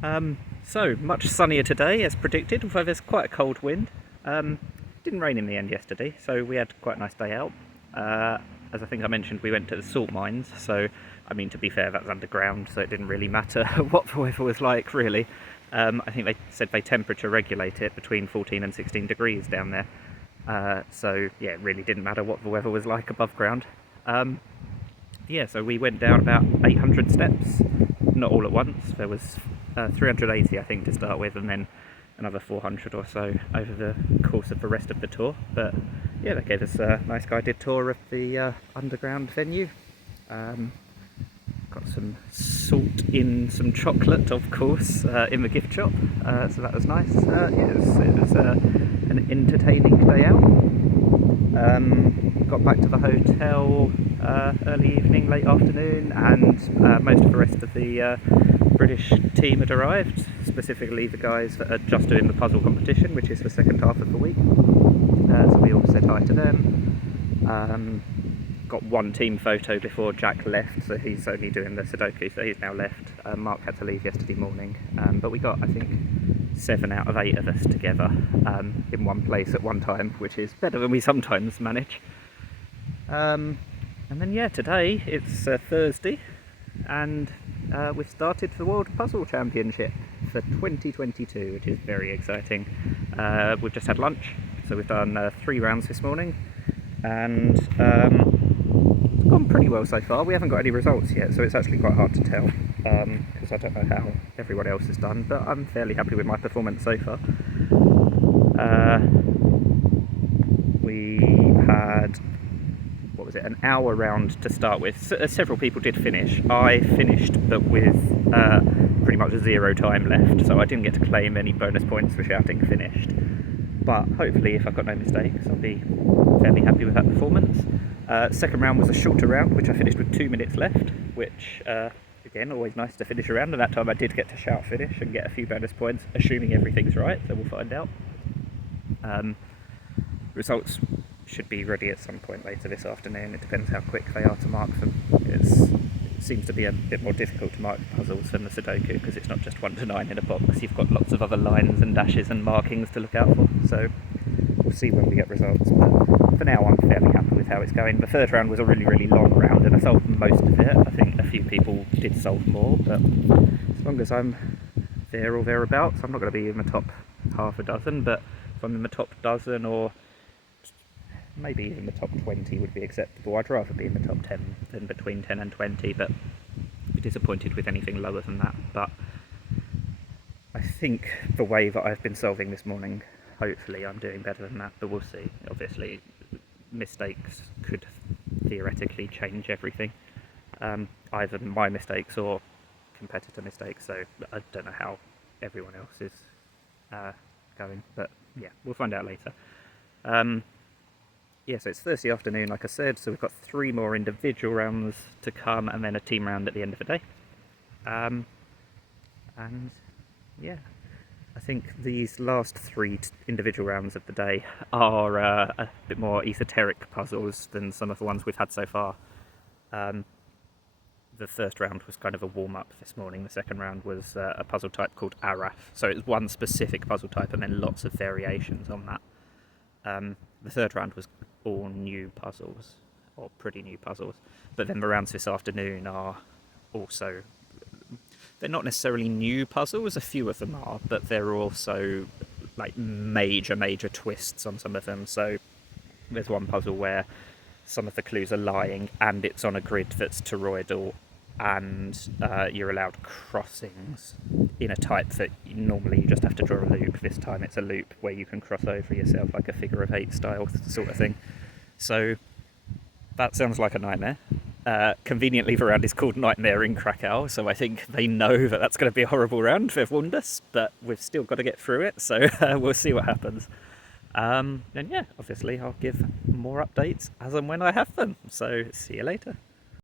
So much sunnier today as predicted, although there's quite a cold wind. Didn't rain in the end yesterday, so we had quite a nice day out. As I think I mentioned, we went to the salt mines, so I mean, to be fair, that's underground, so it didn't really matter what the weather was like, really. I think they said they temperature regulate it between 14 and 16 degrees down there. So yeah, it really didn't matter what the weather was like above ground. Yeah, so we went down about 800 steps, not all at once. There was 380, I think, to start with, and then another 400 or so over the course of the rest of the tour. But yeah, that gave us a nice guided tour of the underground venue. Got some salt in some chocolate, of course, in the gift shop, so that was nice. Yeah, it was an entertaining day out. Got back to the hotel early evening, late afternoon, and most of the rest of the British team had arrived, specifically the guys that are just doing the puzzle competition, which is the second half of the week. So we all said hi to them. Got one team photo before Jack left, so he's only doing the Sudoku, so he's now left. Mark had to leave yesterday morning, but we got, I think, 7 out of 8 of us together in one place at one time, which is better than we sometimes manage. And then yeah, today it's Thursday, and we've started the World Puzzle Championship for 2022, which is very exciting. We've just had lunch, so we've done 3 rounds this morning, and it's gone pretty well so far. We haven't got any results yet, so it's actually quite hard to tell, because I don't know how everyone else has done, but I'm fairly happy with my performance so far. We had, what was it, an hour round to start with. Several people did finish. I finished, but with pretty much 0 time left, so I didn't get to claim any bonus points for shouting finished. But hopefully, if I've got no mistakes, I'll be fairly happy with that performance. Second round was a shorter round, which I finished with 2 minutes left, which, again, always nice to finish a round, and that time I did get to shout finish and get a few bonus points, assuming everything's right, so we'll find out. Results should be ready at some point later this afternoon. It depends how quick they are to mark them. It seems to be a bit more difficult to mark puzzles than the Sudoku, because it's not just 1 to 9 in a box. You've got lots of other lines and dashes and markings to look out for, so we'll see when we get results. But for now, I'm fairly happy with how it's going. The third round was a really, really long round, and I solved most of it. I think a few people did solve more, but as long as I'm there or thereabouts, I'm not going to be in the top half a dozen, but if I'm in the top dozen, or maybe even the top 20 would be acceptable. I'd rather be in the top 10 than between 10 and 20, but I'd be disappointed with anything lower than that. But I think the way that I've been solving this morning, hopefully I'm doing better than that, but we'll see. Obviously, mistakes could theoretically change everything. Either my mistakes or competitor mistakes, so I don't know how everyone else is going, but yeah, we'll find out later. Yeah, so it's Thursday afternoon, like I said, so we've got 3 more individual rounds to come, and then a team round at the end of the day. And yeah, I think these last 3 individual rounds of the day are a bit more esoteric puzzles than some of the ones we've had so far. The first round was kind of a warm-up this morning. The second round was a puzzle type called Araf, so it's one specific puzzle type and then lots of variations on that. The third round was all new puzzles, or pretty new puzzles, but then the rounds this afternoon are also, they're not necessarily new puzzles, a few of them are, but they're also like major twists on some of them. So there's one puzzle where some of the clues are lying and it's on a grid that's toroidal, and you're allowed crossings in a type that normally you just have to draw a loop. This time it's a loop where you can cross over yourself, like a figure of 8 style sort of thing. So that sounds like a nightmare. Conveniently, the round is called Nightmare in Krakow, so I think they know that that's going to be a horrible round. They've warned us, but we've still got to get through it, so we'll see what happens. And yeah, obviously I'll give more updates as and when I have them, so see you later.